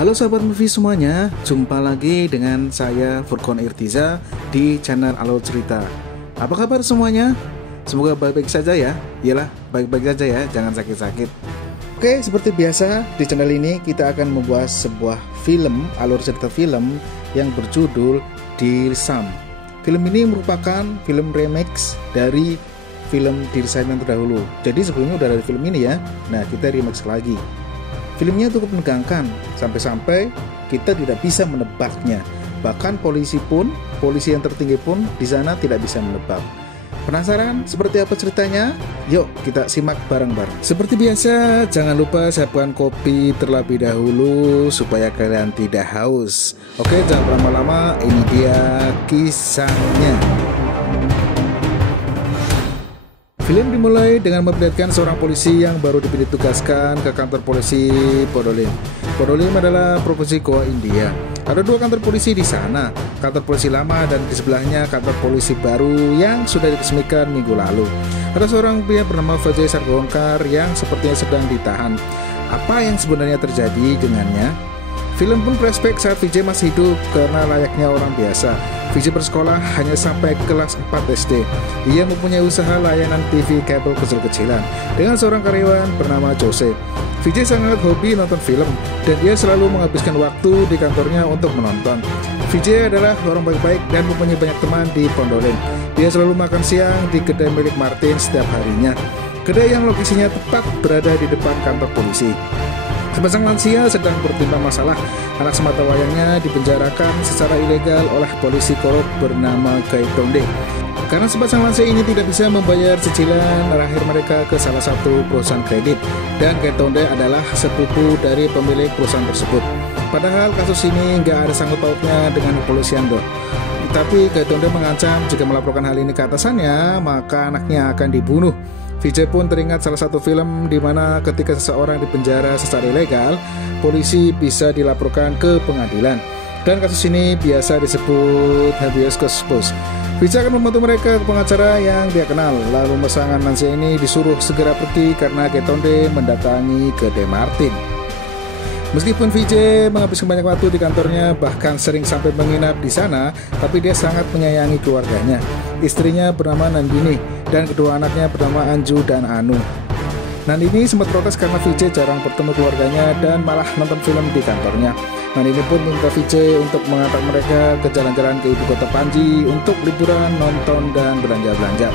Halo sahabat movie semuanya, jumpa lagi dengan saya Furqon Irtiza di channel Alur Cerita. Apa kabar semuanya? Semoga baik-baik saja ya. Iyalah, baik-baik saja ya, jangan sakit-sakit. Oke, seperti biasa di channel ini kita akan membuat sebuah film, alur cerita film yang berjudul Dear Sam. Film ini merupakan film remix dari film Dear Sam yang terdahulu. Jadi sebelumnya udah ada film ini ya. Nah, kita remix lagi. Filmnya cukup menegangkan, sampai-sampai kita tidak bisa menebaknya. Bahkan polisi yang tertinggi pun di sana tidak bisa menebak. Penasaran seperti apa ceritanya? Yuk kita simak bareng-bareng. Seperti biasa, jangan lupa siapkan kopi terlebih dahulu supaya kalian tidak haus. Oke, jangan berlama-lama, ini dia kisahnya. Film dimulai dengan memperlihatkan seorang polisi yang baru ditugaskan ke kantor polisi Podolin. Podolin adalah provinsi Goa, India. Ada dua kantor polisi di sana, kantor polisi lama dan di sebelahnya kantor polisi baru yang sudah diresmikan minggu lalu. Ada seorang pria bernama Vijay Sargongkar yang sepertinya sedang ditahan. Apa yang sebenarnya terjadi dengannya? Film pun flashback saat Vijay masih hidup karena layaknya orang biasa. Vijay bersekolah hanya sampai kelas 4 SD. Ia mempunyai usaha layanan TV kabel kecil-kecilan dengan seorang karyawan bernama Jose. Vijay sangat hobi nonton film dan dia selalu menghabiskan waktu di kantornya untuk menonton. Vijay adalah orang baik-baik dan mempunyai banyak teman di Podolin. Dia selalu makan siang di kedai milik Martin setiap harinya. Kedai yang lokasinya tepat berada di depan kantor polisi. Sepasang lansia sedang bertimbang masalah. Anak semata wayangnya dipenjarakan secara ilegal oleh polisi korup bernama Gaitonde. Karena sepasang lansia ini tidak bisa membayar cicilan terakhir mereka ke salah satu perusahaan kredit, dan Gaitonde adalah sepupu dari pemilik perusahaan tersebut. Padahal kasus ini nggak ada sangkut pautnya dengan kepolisian dong. Tapi Gaitonde mengancam jika melaporkan hal ini ke atasannya, maka anaknya akan dibunuh. Vijay pun teringat salah satu film di mana ketika seseorang dipenjara secara ilegal, polisi bisa dilaporkan ke pengadilan. Dan kasus ini biasa disebut habeas corpus. Vijay akan membantu mereka ke pengacara yang dia kenal. Lalu pasangan lansia ini disuruh segera pergi karena Gaitonde mendatangi kedai Martin. Meskipun Vijay menghabiskan banyak waktu di kantornya, bahkan sering sampai menginap di sana, tapi dia sangat menyayangi keluarganya. Istrinya bernama Nandini dan kedua anaknya bernama Anju dan Anu. Nandini sempat protes karena Vijay jarang bertemu keluarganya dan malah nonton film di kantornya. Nandini pun minta Vijay untuk mengantar mereka ke jalan-jalan ke ibu kota Panji untuk liburan, nonton, dan belanja-belanja.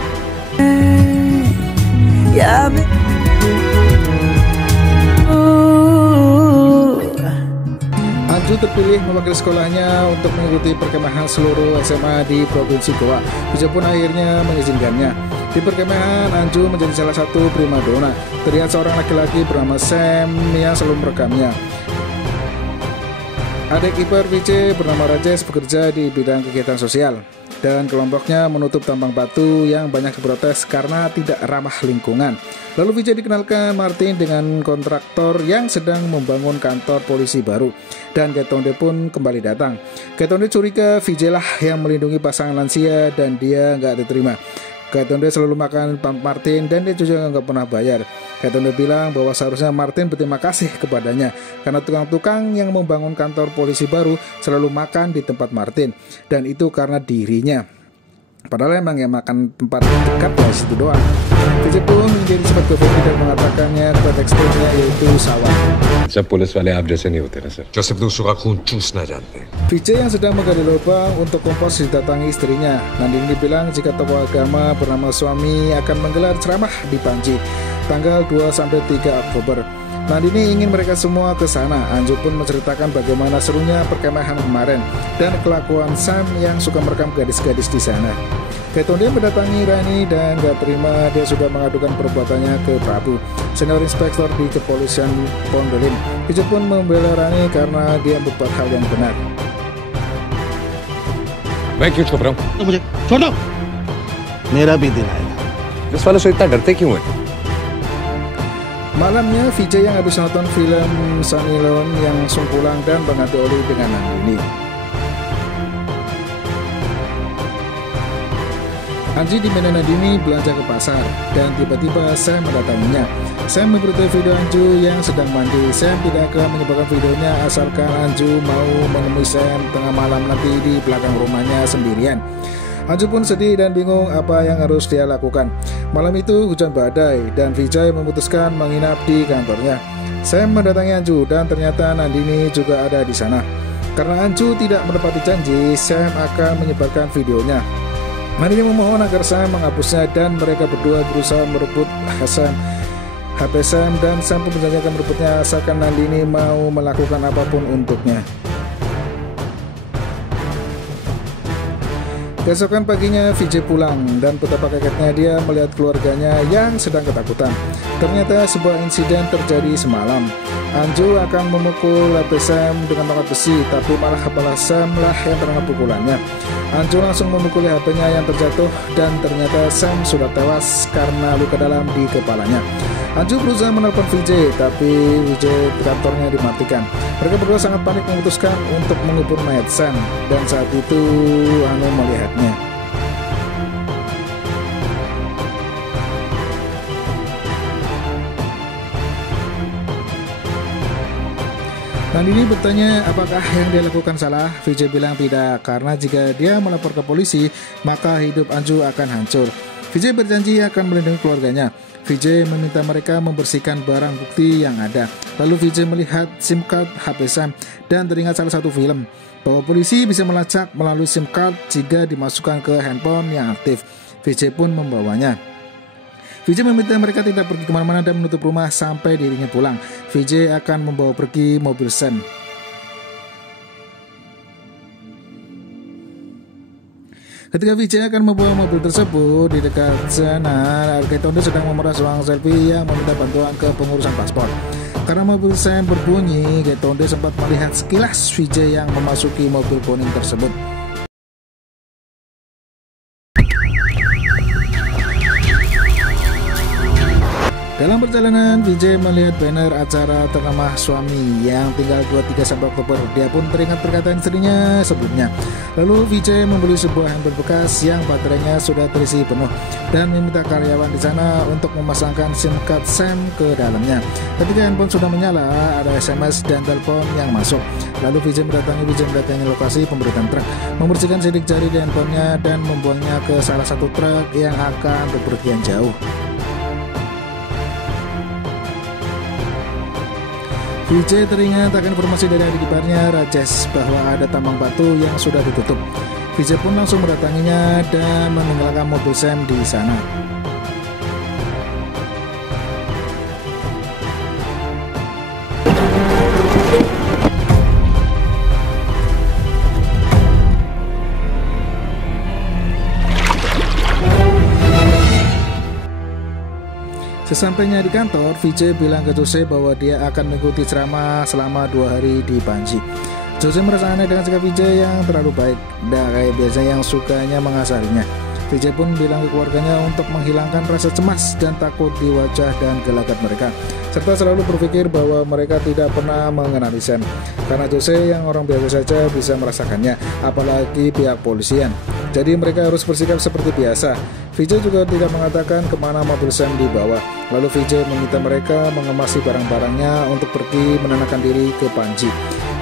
Anju terpilih mewakili sekolahnya untuk mengikuti perkemahan seluruh SMA di Provinsi Goa. Vijay pun akhirnya mengizinkannya. Di perkemahan, Anju menjadi salah satu primadona. Terlihat seorang laki-laki bernama Sam yang selalu merekamnya. Adik ipar Vijay bernama Rajesh bekerja di bidang kegiatan sosial, dan kelompoknya menutup tambang batu yang banyak diprotes karena tidak ramah lingkungan. Lalu Vijay dikenalkan Martin dengan kontraktor yang sedang membangun kantor polisi baru, dan Gaitonde pun kembali datang. Gaitonde curiga Vijay lah yang melindungi pasangan lansia dan dia nggak diterima. Gaitonde selalu makan Martin dan dia juga nggak pernah bayar. Gaitonde bilang bahwa seharusnya Martin berterima kasih kepadanya karena tukang-tukang yang membangun kantor polisi baru selalu makan di tempat Martin, dan itu karena dirinya. Padahal emang yang makan tempat dekat dari situ doang. Vijay pun menjadi sempat ke Fendi dan mengatakannya kepada teksturnya yaitu sawah. सब पुलिस वाले आप जैसे नहीं होते ना सर जो सिर्फ दूसरों का खून चूसना जानते हैं. Vijay yang sedang menggali lubang untuk kompos didatangi istrinya. Nandini bilang jika tokoh agama bernama suami akan menggelar ceramah di Panji tanggal 2-3 Oktober. Nandini ingin mereka semua ke sana. Anju pun menceritakan bagaimana serunya perkemahan kemarin dan kelakuan Sam yang suka merekam gadis-gadis di sana. Gaitonde mendatangi Rani dan gak terima, dia sudah mengadukan perbuatannya ke Prabu, senior inspektor di kepolisian Podolin. Vijay pun membela Rani karena dia berbuat hal yang benar. मैं क्यों छुप रहा हूँ? मुझे छोड़ो, मेरा भी दिन आएगा. इस वालों से इतना डरते क्यों हैं? Malamnya, Vijay yang habis nonton film Sunny Leon yang langsung pulang dan mengganti oli dengan Nandini. Anji diminta Nandini belanja ke pasar dan tiba-tiba Sam mendatanginya. Sam memberitahu video Anju yang sedang mandi. Sam tidak akan menyebarkan videonya asalkan Anju mau menemui Sam tengah malam nanti di belakang rumahnya sendirian. Anju pun sedih dan bingung apa yang harus dia lakukan. Malam itu hujan badai dan Vijay memutuskan menginap di kantornya. Sam mendatangi Anju dan ternyata Nandini juga ada di sana. Karena Anju tidak menepati janji, Sam akan menyebarkan videonya. Nandini memohon agar Sam menghapusnya dan mereka berdua berusaha merebut HP Sam dan Sam pun berjanji akan merebutnya asalkan Nandini mau melakukan apapun untuknya. Keesokan paginya Vijay pulang dan betapa kagetnya dia melihat keluarganya yang sedang ketakutan. Ternyata sebuah insiden terjadi semalam. Anju akan memukul HP Sam dengan tongkat besi, tapi malah kepala Sam lah yang terkena pukulannya. Anju langsung memukuli HP-nya yang terjatuh dan ternyata Sam sudah tewas karena luka dalam di kepalanya. Anju berusaha menelpon Vijay, tapi Vijay kantornya dimatikan. Mereka berdua sangat panik memutuskan untuk mengubur mayat Sam dan saat itu Anu melihatnya. Nandini bertanya apakah yang dia lakukan salah. Vijay bilang tidak, karena jika dia melapor ke polisi maka hidup Anju akan hancur. Vijay berjanji akan melindungi keluarganya. Vijay meminta mereka membersihkan barang bukti yang ada. Lalu Vijay melihat SIM card HP Sam dan teringat salah satu film bahwa polisi bisa melacak melalui SIM card jika dimasukkan ke handphone yang aktif. Vijay pun membawanya. Vijay meminta mereka tidak pergi kemana-mana dan menutup rumah sampai dirinya pulang. Vijay akan membawa pergi mobil Sam. Ketika Vijay akan membawa mobil tersebut, di dekat sana Gaitonde sedang memeras uang selfie yang meminta bantuan ke pengurusan paspor. Karena mobil Sam berbunyi, Gaitonde sempat melihat sekilas Vijay yang memasuki mobil kuning tersebut. Dalam perjalanan, Vijay melihat banner acara ternama suami yang tinggal 23 Oktober. Dia pun teringat perkataan istrinya sebelumnya. Lalu Vijay membeli sebuah handphone bekas yang baterainya sudah terisi penuh dan meminta karyawan di sana untuk memasangkan SIM card Sam ke dalamnya. Ketika handphone sudah menyala, ada SMS dan telepon yang masuk. Lalu Vijay mendatangi lokasi pemberitaan truk, membersihkan sidik jari di handphonenya dan membuangnya ke salah satu truk yang akan bepergian jauh. Vijay teringat akan informasi dari adik iparnya Rajesh bahwa ada tambang batu yang sudah ditutup. Vijay pun langsung mendatanginya dan meninggalkan mobil Sam di sana. Sesampainya di kantor, Vijay bilang ke Jose bahwa dia akan mengikuti ceramah selama 2 hari di Panji. Jose merasa aneh dengan sikap Vijay yang terlalu baik, dan kayak biasa yang sukanya mengasarinya. Vijay pun bilang ke keluarganya untuk menghilangkan rasa cemas dan takut di wajah dan gelagat mereka, serta selalu berpikir bahwa mereka tidak pernah mengenali Sam, karena Jose yang orang biasa saja bisa merasakannya, apalagi pihak polisian. Jadi mereka harus bersikap seperti biasa. Vijay juga tidak mengatakan kemana mobil Sam dibawa. Lalu Vijay meminta mereka mengemasi barang-barangnya untuk pergi menenangkan diri ke Panji.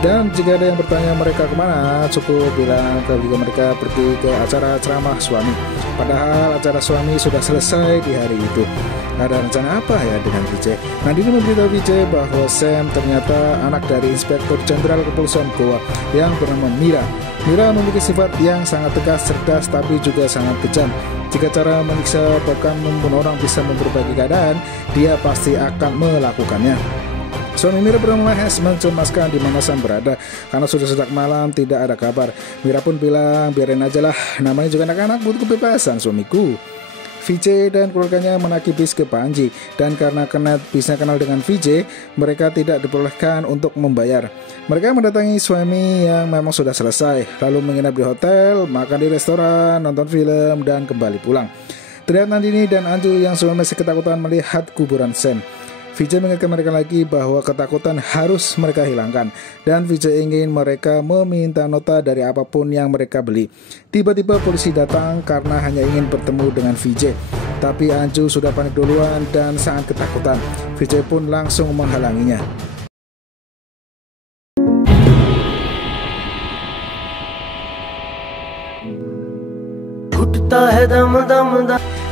Dan jika ada yang bertanya mereka kemana, cukup bilang jika mereka pergi ke acara ceramah suami. Padahal acara suami sudah selesai di hari itu. Ada rencana apa ya dengan Vijay? Nandini memberitahu Vijay bahwa Sam ternyata anak dari Inspektur Jenderal Kepolisian Goa yang bernama Mira. Mira memiliki sifat yang sangat tegas, cerdas, tapi juga sangat kejam. Jika cara menyiksa bahkan membunuh orang bisa memperbaiki keadaan, dia pasti akan melakukannya. Suami Mira bernama Hes mencemaskan di mana Sam berada karena sudah sejak malam tidak ada kabar. Mira pun bilang biarin aja lah, namanya juga anak-anak butuh kebebasan suamiku. Vijay dan keluarganya menaiki bis ke Panji, dan karena bisnya kenal dengan Vijay, mereka tidak diperbolehkan untuk membayar. Mereka mendatangi suami yang memang sudah selesai, lalu menginap di hotel, makan di restoran, nonton film, dan kembali pulang. Terlihat Nandini dan Anju yang sudah masih ketakutan melihat kuburan Sam. Vijay mengingatkan mereka lagi bahwa ketakutan harus mereka hilangkan, dan Vijay ingin mereka meminta nota dari apapun yang mereka beli. Tiba-tiba polisi datang karena hanya ingin bertemu dengan Vijay, tapi Anju sudah panik duluan dan sangat ketakutan. Vijay pun langsung menghalanginya.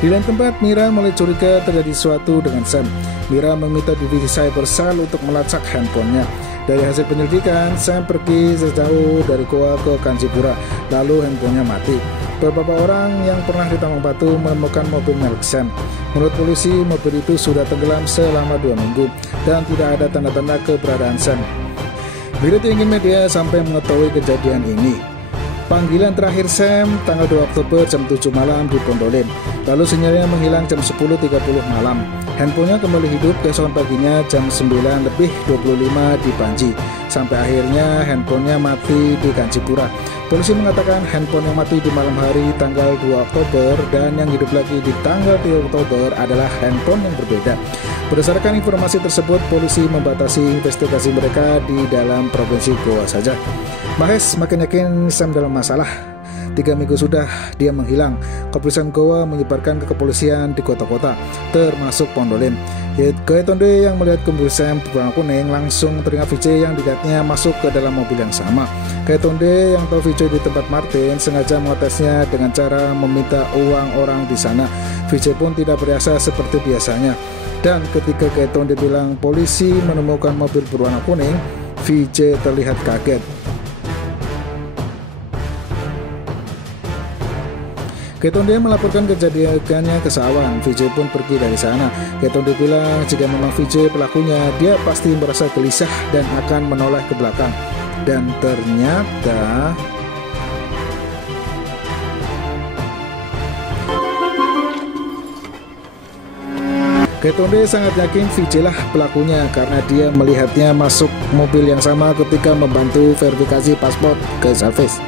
Di lain tempat, Mira mulai curiga terjadi sesuatu dengan Sam. Mira meminta divisi cyber cell untuk melacak handphonenya. Dari hasil penyelidikan, Sam pergi sejauh dari goa ke Kanjipura, lalu handphonenya mati. Beberapa orang yang pernah di Tambang Batu menemukan mobil milik Sam. Menurut polisi, mobil itu sudah tenggelam selama 2 minggu dan tidak ada tanda-tanda keberadaan Sam. Begitu ingin media sampai mengetahui kejadian ini. Panggilan terakhir Sam tanggal 2 Oktober jam 7 malam di Pondolen. Lalu sinyalnya menghilang jam 10.30 malam. Handphonenya kembali hidup keesokan paginya jam 9.25 di Panji. Sampai akhirnya handphonenya mati di Kanjipura. Polisi mengatakan handphone yang mati di malam hari tanggal 2 Oktober dan yang hidup lagi di tanggal 3 Oktober adalah handphone yang berbeda. Berdasarkan informasi tersebut, polisi membatasi investigasi mereka di dalam provinsi Goa saja. Mahes makin yakin Sam dalam masalah. 3 minggu sudah dia menghilang. Kepolisian Goa menyebarkan ke kepolisian di kota-kota, termasuk Pondolen. Gaetonde yang melihat mobil Sam berwarna kuning langsung teringat Vijay yang dilihatnya masuk ke dalam mobil yang sama. Gaetonde yang tahu Vijay di tempat Martin sengaja mengetesnya dengan cara meminta uang orang di sana. Vijay pun tidak berasa seperti biasanya. Dan ketika Gaetonde bilang polisi menemukan mobil berwarna kuning, Vijay terlihat kaget. Gaetonde melaporkan kejadiannya ke Sawang. Vijay pun pergi dari sana. Gaetonde bilang jika memang Vijay pelakunya, dia pasti merasa gelisah dan akan menoleh ke belakang. Dan ternyata Gaetonde sangat yakin Vijay lah pelakunya karena dia melihatnya masuk mobil yang sama ketika membantu verifikasi paspor ke Salves.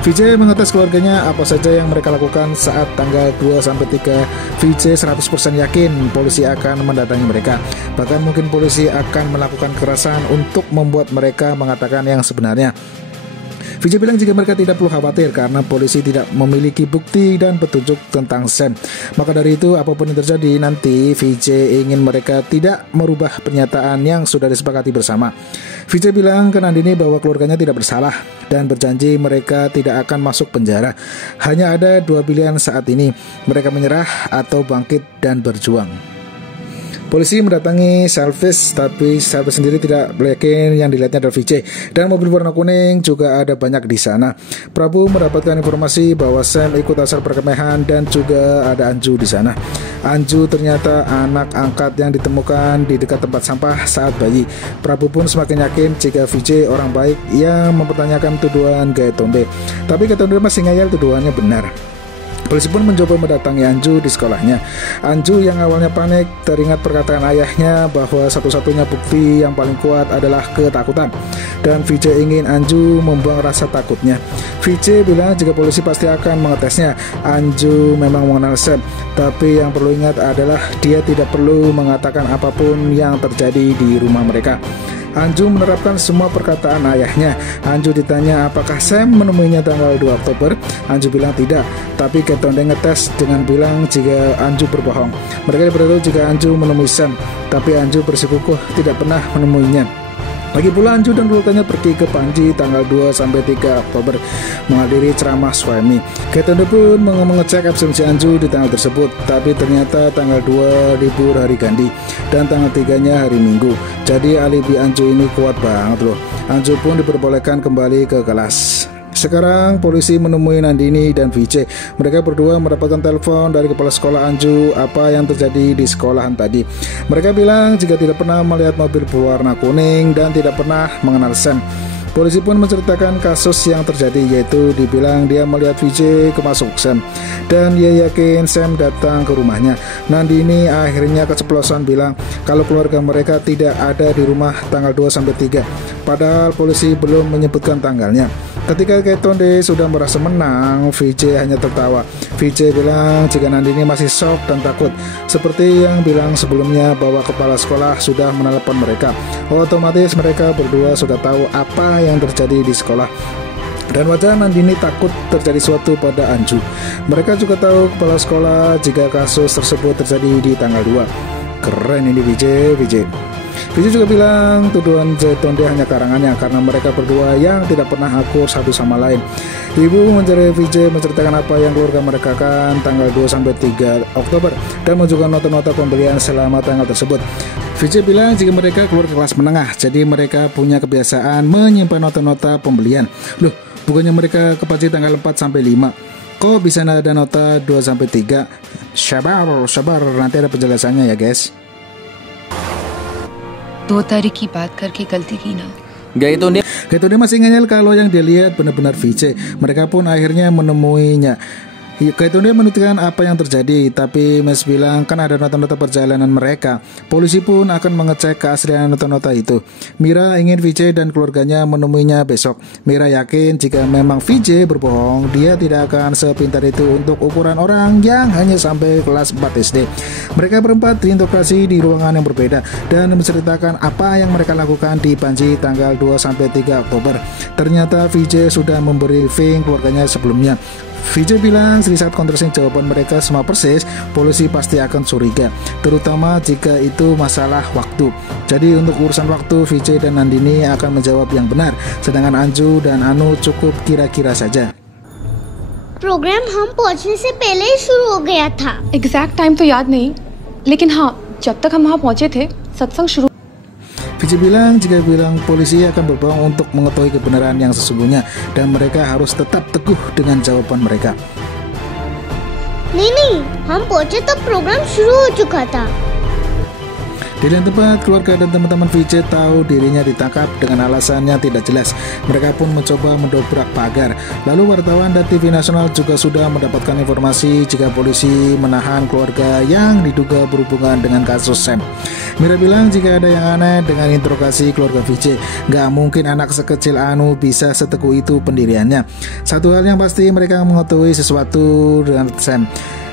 Vijay mengetes keluarganya apa saja yang mereka lakukan saat tanggal 2-3. Vijay 100% yakin polisi akan mendatangi mereka. Bahkan mungkin polisi akan melakukan kekerasan untuk membuat mereka mengatakan yang sebenarnya. Vijay bilang jika mereka tidak perlu khawatir karena polisi tidak memiliki bukti dan petunjuk tentang Sam. Maka dari itu apapun yang terjadi nanti, Vijay ingin mereka tidak merubah pernyataan yang sudah disepakati bersama. Vijay bilang ke Nandini bahwa keluarganya tidak bersalah dan berjanji mereka tidak akan masuk penjara. Hanya ada 2 pilihan saat ini, mereka menyerah atau bangkit dan berjuang. Polisi mendatangi Salves, tapi Salves sendiri tidak yakin yang dilihatnya adalah Vijay. Dan mobil warna kuning juga ada banyak di sana. Prabu mendapatkan informasi bahwa Sam ikut acara perkemahan dan juga ada Anju di sana. Anju ternyata anak angkat yang ditemukan di dekat tempat sampah saat bayi. Prabu pun semakin yakin jika Vijay orang baik yang mempertanyakan tuduhan Gaetonde. Tapi Gaetonde masih ngeyel tuduhannya benar. Polisi pun mencoba mendatangi Anju di sekolahnya. Anju yang awalnya panik teringat perkataan ayahnya bahwa satu-satunya bukti yang paling kuat adalah ketakutan. Dan Vijay ingin Anju membuang rasa takutnya. Vijay bilang jika polisi pasti akan mengetesnya. Anju memang mengenal Sam, tapi yang perlu ingat adalah dia tidak perlu mengatakan apapun yang terjadi di rumah mereka. Anju menerapkan semua perkataan ayahnya. Anju ditanya apakah Sam menemuinya tanggal 2 Oktober. Anju bilang tidak, tapi Gaetonde ngetes dengan bilang jika Anju berbohong. Mereka beritahu jika Anju menemui Sam, tapi Anju bersikukuh tidak pernah menemuinya. Lagi pula Anju dan keluarganya pergi ke Panji tanggal 2-3 Oktober menghadiri ceramah Swami. Gaetonde pun mengecek absensi Anju di tanggal tersebut, tapi ternyata tanggal 2 libur hari Gandhi dan tanggal 3-nya hari Minggu. Jadi alibi Anju ini kuat banget loh. Anju pun diperbolehkan kembali ke kelas. Sekarang polisi menemui Nandini dan Vijay. Mereka berdua mendapatkan telepon dari kepala sekolah Anju apa yang terjadi di sekolahan tadi. Mereka bilang jika tidak pernah melihat mobil berwarna kuning dan tidak pernah mengenal Sam. Polisi pun menceritakan kasus yang terjadi, yaitu dibilang dia melihat Vijay kemasuk Sam dan dia yakin Sam datang ke rumahnya. Nandini akhirnya keceplosan bilang kalau keluarga mereka tidak ada di rumah tanggal 2-3, padahal polisi belum menyebutkan tanggalnya. Ketika Ketonde sudah merasa menang, VJ hanya tertawa. VJ bilang jika Nandini masih shock dan takut, seperti yang bilang sebelumnya bahwa kepala sekolah sudah menelepon mereka. Otomatis mereka berdua sudah tahu apa yang terjadi di sekolah. Dan wajah Nandini takut terjadi sesuatu pada Anju. Mereka juga tahu kepala sekolah jika kasus tersebut terjadi di tanggal 2. Keren ini VJ. VJ juga bilang tuduhan Ketonde hanya karangannya karena mereka berdua yang tidak pernah akur satu sama lain. Ibu mencari VJ menceritakan apa yang keluarga mereka kan tanggal 2-3 Oktober dan menunjukkan nota-nota pembelian selama tanggal tersebut. VJ bilang jika mereka keluar kelas menengah, jadi mereka punya kebiasaan menyimpan nota-nota pembelian. Loh, bukannya mereka ke Panji tanggal 4-5? Kok bisa ada nota 2-3? Sabar, nanti ada penjelasannya ya guys. 2 तारीख की बात करके गलती की ना. Ketonde masih ngeyel kalau yang dia lihat benar-benar VJ. Mereka pun akhirnya menemuinya. Ketonde menunjukkan apa yang terjadi, tapi Mes bilang kan ada nota-nota perjalanan mereka. Polisi pun akan mengecek keaslian nota-nota itu. Mira ingin VJ dan keluarganya menemuinya besok. Mira yakin jika memang VJ berbohong, dia tidak akan sepintar itu untuk ukuran orang yang hanya sampai kelas 4 SD. Mereka berempat diinterogasi di ruangan yang berbeda dan menceritakan apa yang mereka lakukan di Panji tanggal 2-3 Oktober. Ternyata VJ sudah memberi briefing keluarganya sebelumnya. VJ bilang saat counter-check jawaban mereka semua persis, polisi pasti akan curiga, terutama jika itu masalah waktu. Jadi untuk urusan waktu, VJ dan Nandini akan menjawab yang benar, sedangkan Anju dan Anu cukup kira-kira saja. Program हम पहुंचने से पहले ही शुरू हो गया था। Exact time तो याद नहीं, लेकिन हाँ, जब तक हम वहाँ पहुँचे थे, सत्संग शुरू. VJ bilang jika bilang polisi akan berbohong untuk mengetahui kebenaran yang sesungguhnya dan mereka harus tetap teguh dengan jawaban mereka. नहीं, हम पहुंचे तब प्रोग्राम शुरू हो चुका था. Di lain tempat, keluarga dan teman-teman VJ tahu dirinya ditangkap dengan alasan yang tidak jelas. Mereka pun mencoba mendobrak pagar. Lalu wartawan dan TV nasional juga sudah mendapatkan informasi jika polisi menahan keluarga yang diduga berhubungan dengan kasus Sam. Mira bilang jika ada yang aneh dengan interogasi keluarga VJ, nggak mungkin anak sekecil Anu bisa seteguh itu pendiriannya. Satu hal yang pasti, mereka mengetahui sesuatu dengan Sam.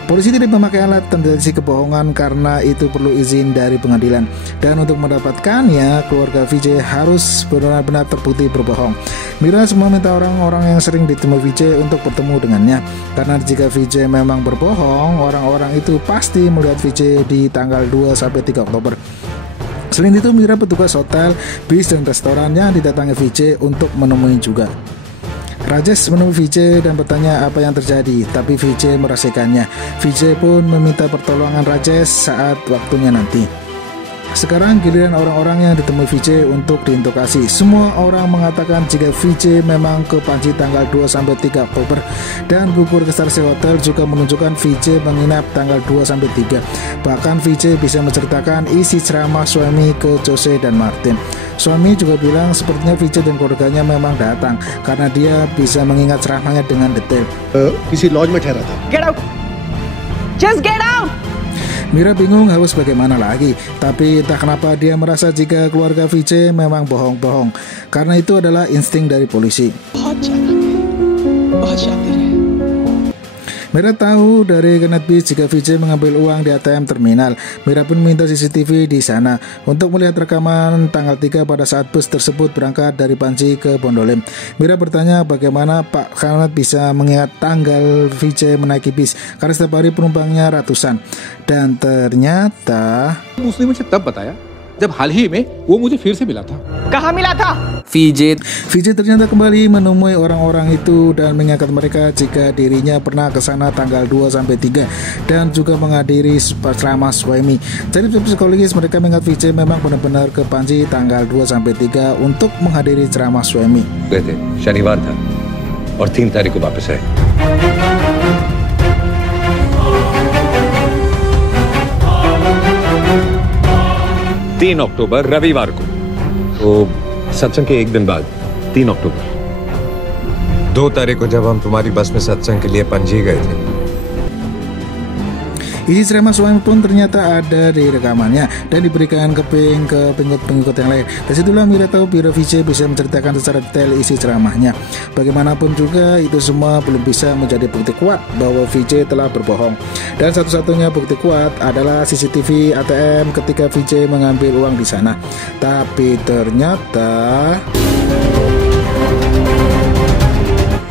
Polisi tidak memakai alat pendeteksi kebohongan karena itu perlu izin dari pengadilan. Dan untuk mendapatkannya, keluarga VJ harus benar-benar terbukti berbohong. Mira semua minta orang-orang yang sering ditemui VJ untuk bertemu dengannya. Karena jika VJ memang berbohong, orang-orang itu pasti melihat VJ di tanggal 2-3 Oktober. Selain itu, Mira petugas hotel, bis, dan restoran yang didatangi VJ untuk menemui juga. Rajesh menemui VJ dan bertanya apa yang terjadi, tapi VJ merahasiakannya. VJ pun meminta pertolongan Rajesh saat waktunya nanti. Sekarang giliran orang-orang yang ditemui VJ untuk diinterogasi. Semua orang mengatakan jika VJ memang ke Panji tanggal 2-3 Oktober dan gugur ke Starcy Hotel juga menunjukkan VJ menginap tanggal 2-3. Bahkan VJ bisa menceritakan isi ceramah suami ke Jose dan Martin. Suami juga bilang sepertinya VJ dan keluarganya memang datang karena dia bisa mengingat ceramahnya dengan detail. किसी लॉज में ठहरा था. Get out! Just get out! Mira bingung harus bagaimana lagi, tapi entah kenapa dia merasa jika keluarga VJ memang bohong-bohong, karena itu adalah insting dari polisi. Mira tahu dari Kenneth Beach jika VJ mengambil uang di ATM terminal. Mira pun minta CCTV di sana untuk melihat rekaman tanggal 3 pada saat bus tersebut berangkat dari Panji ke Bondolim. Mira bertanya bagaimana Pak Kenneth bisa mengingat tanggal VJ menaiki bis karena setiap hari penumpangnya ratusan. Dan ternyata उसने मुझे तब बताया जब हाल ही में वो मुझे फिर से मिला था. कहाँ मिला था? VJ ternyata kembali menemui orang-orang itu dan mengingatkan mereka jika dirinya pernah ke sana tanggal 2-3 dan juga menghadiri ceramah Swami. Jadi psikologis mereka mengingat VJ memang benar-benar ke Panji tanggal 2-3 untuk menghadiri ceramah Swami. गए थे, शनिवार था और 3 तारीख को वापस आए. तीन अक्टूबर रविवार को, तो सत्संग के एक दिन बाद 3 अक्टूबर. 2 तारीख को जब हम तुम्हारी बस में सत्संग के लिए पणजी गए थे. Isi ceramah suami pun ternyata ada di rekamannya dan diberikan ke pengikut yang lain. Dari situlah Mira tahu Biro Vijay bisa menceritakan secara detail isi ceramahnya. Bagaimanapun juga itu semua belum bisa menjadi bukti kuat bahwa Vijay telah berbohong. Dan satu-satunya bukti kuat adalah CCTV ATM ketika Vijay mengambil uang di sana. Tapi ternyata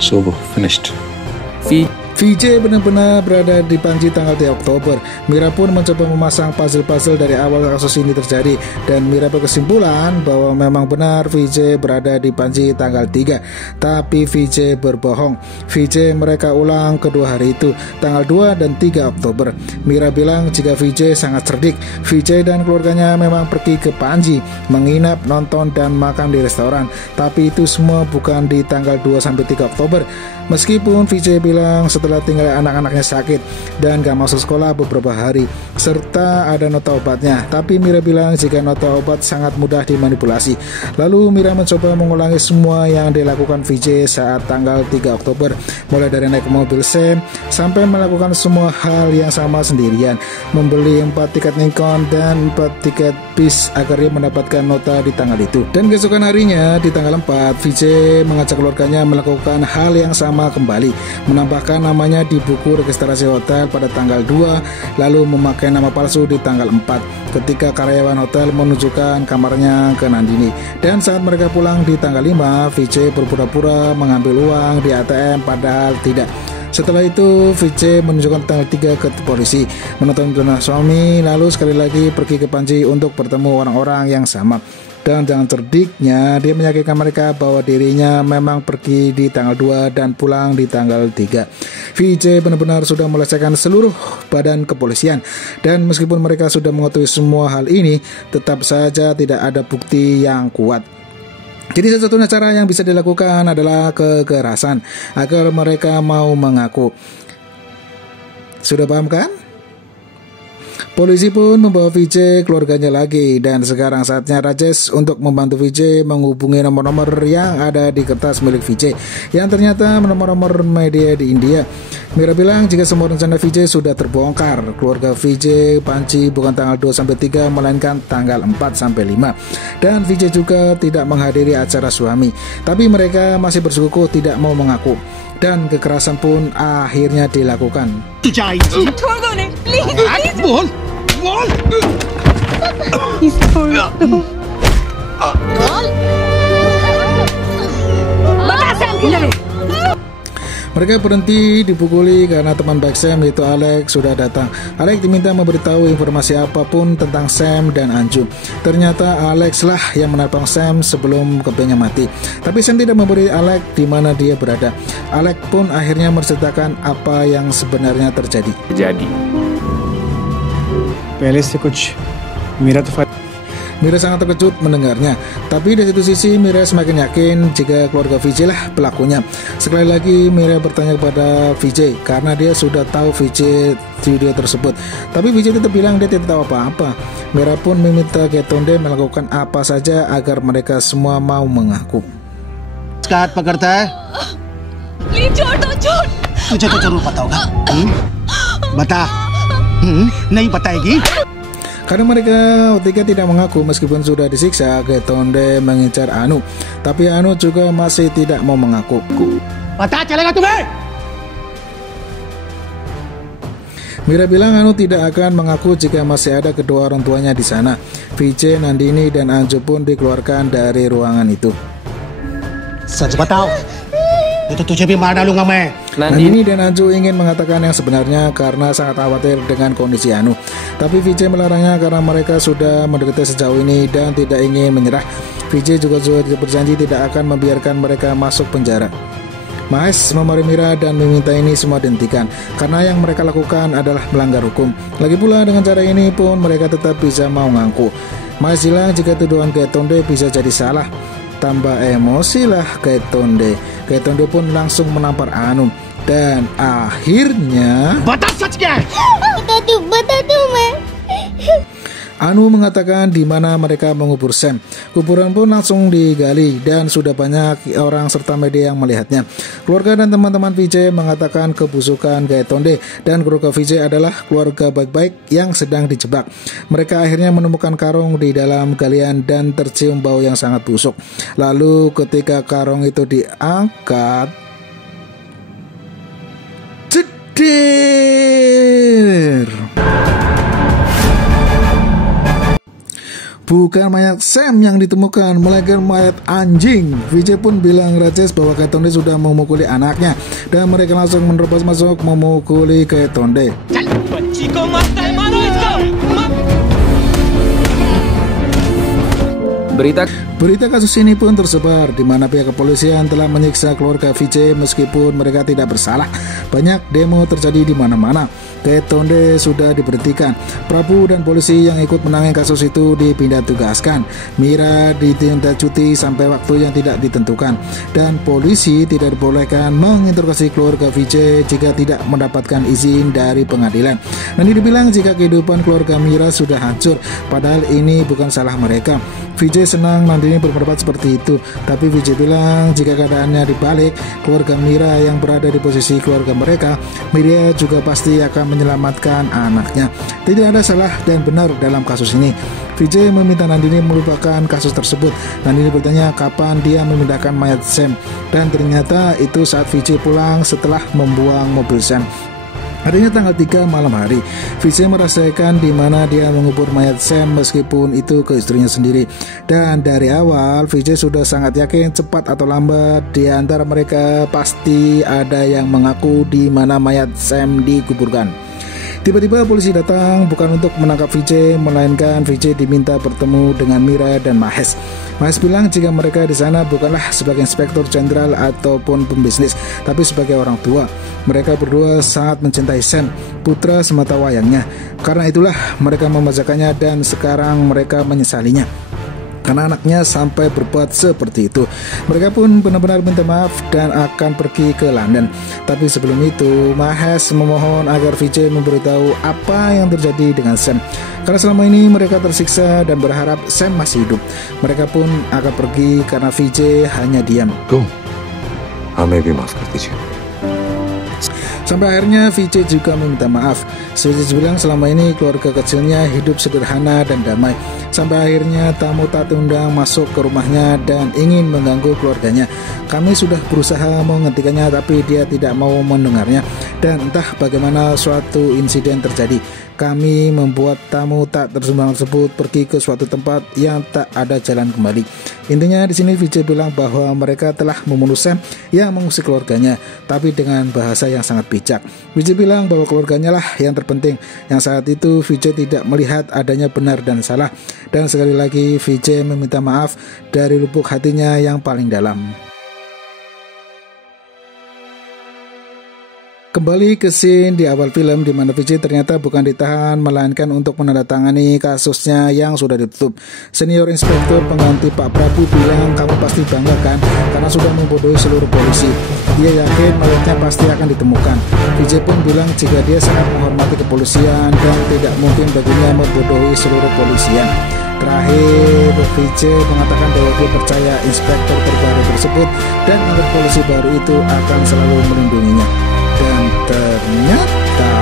So finished. Vijay benar-benar berada di Panji tanggal 3 Oktober. Mira pun mencoba memasang puzzle-puzzle dari awal kasus ini terjadi, dan Mira berkesimpulan bahwa memang benar Vijay berada di Panji tanggal 3. Tapi Vijay berbohong. Vijay mereka ulang kedua hari itu, tanggal 2 dan 3 Oktober. Mira bilang jika Vijay sangat cerdik. Vijay dan keluarganya memang pergi ke Panji, menginap, nonton, dan makan di restoran. Tapi itu semua bukan di tanggal 2 sampai 3 Oktober. Meskipun Vijay bilang setelah tinggal anak-anaknya sakit dan gak masuk sekolah beberapa hari, serta ada nota obatnya, tapi Mira bilang jika nota obat sangat mudah dimanipulasi. Lalu Mira mencoba mengulangi semua yang dilakukan Vijay saat tanggal 3 Oktober, mulai dari naik mobil Sam sampai melakukan semua hal yang sama sendirian, membeli 4 tiket Nikon dan 4 tiket bis agar dia mendapatkan nota di tanggal itu. Dan keesokan harinya di tanggal 4, Vijay mengajak keluarganya melakukan hal yang sama kembali, menambahkan namanya di buku registrasi hotel pada tanggal 2, lalu memakai nama palsu di tanggal 4 ketika karyawan hotel menunjukkan kamarnya ke Nandini. Dan saat mereka pulang di tanggal 5, Vijay berpura-pura mengambil uang di ATM padahal tidak. Setelah itu Vijay menunjukkan tanggal 3 ke polisi, menonton jenazah suami, lalu sekali lagi pergi ke Panji untuk bertemu orang-orang yang sama. Dan dengan cerdiknya dia meyakinkan mereka bahwa dirinya memang pergi di tanggal 2 dan pulang di tanggal 3. Vijay benar-benar sudah melecehkan seluruh badan kepolisian, dan meskipun mereka sudah mengetahui semua hal ini, tetap saja tidak ada bukti yang kuat. Jadi satu-satunya cara yang bisa dilakukan adalah kekerasan agar mereka mau mengaku. Sudah paham kan? Polisi pun membawa Vijay keluarganya lagi, dan sekarang saatnya Rajesh untuk membantu Vijay menghubungi nomor-nomor yang ada di kertas milik Vijay yang ternyata nomor-nomor media di India. Mira bilang jika semua rencana Vijay sudah terbongkar, keluarga Vijay Panji bukan tanggal 2 sampai 3 melainkan tanggal 4 sampai 5. Dan Vijay juga tidak menghadiri acara suami, tapi mereka masih bersikukuh tidak mau mengaku. Dan kekerasan pun akhirnya dilakukan. छोड़ दो उन्हें, प्लीज। बोल प्लीज छोड़ दो। बता सैम किधर है? Mereka berhenti dipukuli karena teman baik Sam yaitu Alex sudah datang. Alex diminta memberitahu informasi apapun tentang Sam dan Anju. Ternyata Alex lah yang menelpon Sam sebelum kebennya mati. Tapi Sam tidak memberi Alex di mana dia berada. Alex pun akhirnya menceritakan apa yang sebenarnya terjadi. पहले से कुछ मेरा तो Mira sangat terkejut mendengarnya, tapi di satu sisi Mira semakin yakin jika keluarga Vijay lah pelakunya. Sekali lagi Mira bertanya kepada Vijay karena dia sudah tahu Vijay video tersebut, tapi Vijay tetap bilang dia tidak tahu apa-apa. Mira pun meminta Getonde melakukan apa saja agar mereka semua mau mengaku. Skirt पकड़ता है प्लीज छोड़ दो, छोड़। तुझे तो जरूर पता होगा बता नहीं बताएगी Karena mereka bertiga tidak mengaku meskipun sudah disiksa, Getonde mengincar Anu, tapi Anu juga masih tidak mau mengaku. पता चलेगा तुम्हें Mira bilang Anu tidak akan mengaku jika masih ada kedua orang tuanya di sana. Vijay, Nandini, dan Anju pun dikeluarkan dari ruangan itu. सच बताओ ये तो तुझे भी मार डालूंगा मैं Nandini dan Anju ingin mengatakan yang sebenarnya karena sangat khawatir dengan kondisi Anu. Tapi Vijay melarangnya karena mereka sudah mendekati sejauh ini dan tidak ingin menyerah. Vijay juga sudah berjanji tidak akan membiarkan mereka masuk penjara. Mahesh memarahi Mira dan meminta ini semua dihentikan karena yang mereka lakukan adalah melanggar hukum. Lagi pula dengan cara ini pun mereka tetap bisa mau ngaku. Mahesh bilang jika tuduhan Getonde bisa jadi salah. Tambah emosilah Getonde. Getonde pun langsung menampar Anu. Dan akhirnya बता सच क्या है बता दो मैं। Anu mengatakan di mana mereka mengubur Sam. Kuburan pun langsung digali dan sudah banyak orang serta media yang melihatnya. Keluarga dan teman-teman Vijay mengatakan kebusukan Gaetonde dan keluarga Vijay adalah keluarga baik-baik yang sedang dijebak. Mereka akhirnya menemukan karung di dalam galian dan tercium bau yang sangat busuk. Lalu ketika karung itu diangkat, cedir! Bukan mayat Sam yang ditemukan, melainkan mayat anjing. Vijay pun bilang Rajesh bahwa Gaetonde sudah memukuli anaknya dan mereka langsung menerobos masuk memukuli Gaetonde. Berita kasus ini pun tersebar di mana pihak kepolisian telah menyiksa keluarga Vijay meskipun mereka tidak bersalah. Banyak demo terjadi di mana-mana. Gaetonde sudah diberhentikan. Prabu dan polisi yang ikut menangani kasus itu dipindah tugaskan. Mira ditindak cuti sampai waktu yang tidak ditentukan. Dan polisi tidak dibolehkan menginterogasi keluarga Vijay jika tidak mendapatkan izin dari pengadilan. Nanti dibilang jika kehidupan keluarga Mira sudah hancur, padahal ini bukan salah mereka. Vijay senang Nandini berpendapat seperti itu, tapi Vijay bilang jika keadaannya dibalik, keluarga Mira yang berada di posisi keluarga mereka, Mira juga pasti akan menyelamatkan anaknya. Tidak ada salah dan benar dalam kasus ini. Vijay meminta Nandini melupakan kasus tersebut. Nandini bertanya kapan dia memindahkan mayat Sam, dan ternyata itu saat Vijay pulang setelah membuang mobil Sam. Harinya tanggal 3 malam hari, Vijay merasakan di mana dia mengubur mayat Sam meskipun itu ke istrinya sendiri. Dan dari awal, Vijay sudah sangat yakin cepat atau lambat di antara mereka pasti ada yang mengaku di mana mayat Sam dikuburkan. Tiba-tiba polisi datang bukan untuk menangkap Vijay, melainkan Vijay diminta bertemu dengan Mira dan Mahesh. Mahesh bilang jika mereka di sana bukanlah sebagai inspektur jenderal ataupun pembisnis, tapi sebagai orang tua. Mereka berdua sangat mencintai Sam, putra semata wayangnya. Karena itulah mereka membajak-bajakkannya dan sekarang mereka menyesalinya karena anaknya sampai berbuat seperti itu. Mereka pun benar-benar minta maaf dan akan pergi ke London. Tapi sebelum itu, Mahesh memohon agar Vijay memberitahu apa yang terjadi dengan Sam. Karena selama ini mereka tersiksa dan berharap Sam masih hidup. Mereka pun akan pergi karena Vijay hanya diam. Go. हमें भी माफ कर दीजिए. Sampai akhirnya Vijay juga meminta maaf. Vijay bilang selama ini keluarga kecilnya hidup sederhana dan damai. Sampai akhirnya tamu tak diundang masuk ke rumahnya dan ingin mengganggu keluarganya. Kami sudah berusaha menghentikannya tapi dia tidak mau mendengarnya. Dan entah bagaimana suatu insiden terjadi. Kami membuat tamu tak terundang tersebut pergi ke suatu tempat yang tak ada jalan kembali. Intinya di sini Vijay bilang bahwa mereka telah membunuh Sam yang mengusik keluarganya, tapi dengan bahasa yang sangat bijak. Vijay bilang bahwa keluarganya lah yang terpenting. Yang saat itu Vijay tidak melihat adanya benar dan salah. Dan sekali lagi Vijay meminta maaf dari lubuk hatinya yang paling dalam. Kembali ke scene di awal film di mana Vijay ternyata bukan ditahan melainkan untuk menandatangani kasusnya yang sudah ditutup. Senior inspektur pengganti Pak Prabu bilang kamu pasti bangga kan karena sudah membodohi seluruh polisi. Dia yakin mayatnya pasti akan ditemukan. Vijay pun bilang jika dia sangat menghormati kepolisian dan tidak mungkin baginya membodohi seluruh polisian. Terakhir, Vijay mengatakan bahwa dia percaya inspektur terbaru tersebut dan agar polisi baru itu akan selalu melindunginya. Dan ternyata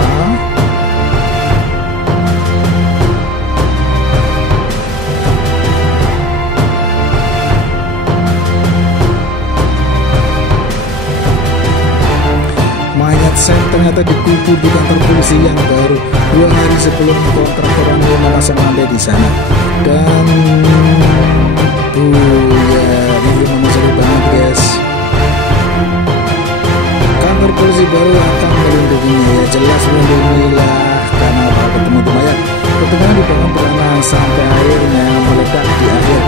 mayat Sam ternyata dikubur di kantor polisi yang baru 2 hari sebelum kontraktor yang melaksanakan di sana. Dan ya, ini memang seru banget guys. Kantor polisi baru akan melindunginya, ya jelas melindungilah karena bertemu mayat. Pertemuan dibangun perlahan sampai akhirnya meledak di akhir.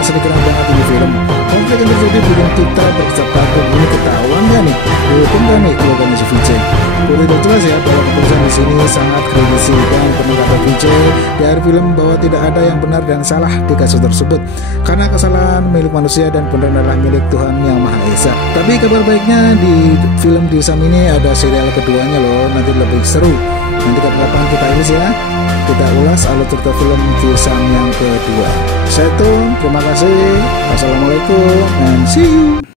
Asli keren banget ini film. Konflik yang terjadi bikin kita berkecap takut. Ini ketahuan gak nih? Dihukum gak nih keluarganya si Vijay? Udah jelas ya bahwa keputusan di kasus ini sangat kritisi dan penuh kata Vijay di akhir film bahwa tidak ada yang benar dan salah di kasus tersebut karena kesalahan milik manusia dan benar adalah milik Tuhan Yang Maha Esa. Tapi kabar baiknya di film Dirsam ini ada serial keduanya loh, nanti lebih seru. Nanti kapan-kapan kita rilis ya, kita ulas alur cerita film Dirsam yang kedua. Saya Tom, terima kasih. Wassalamualaikum and see you.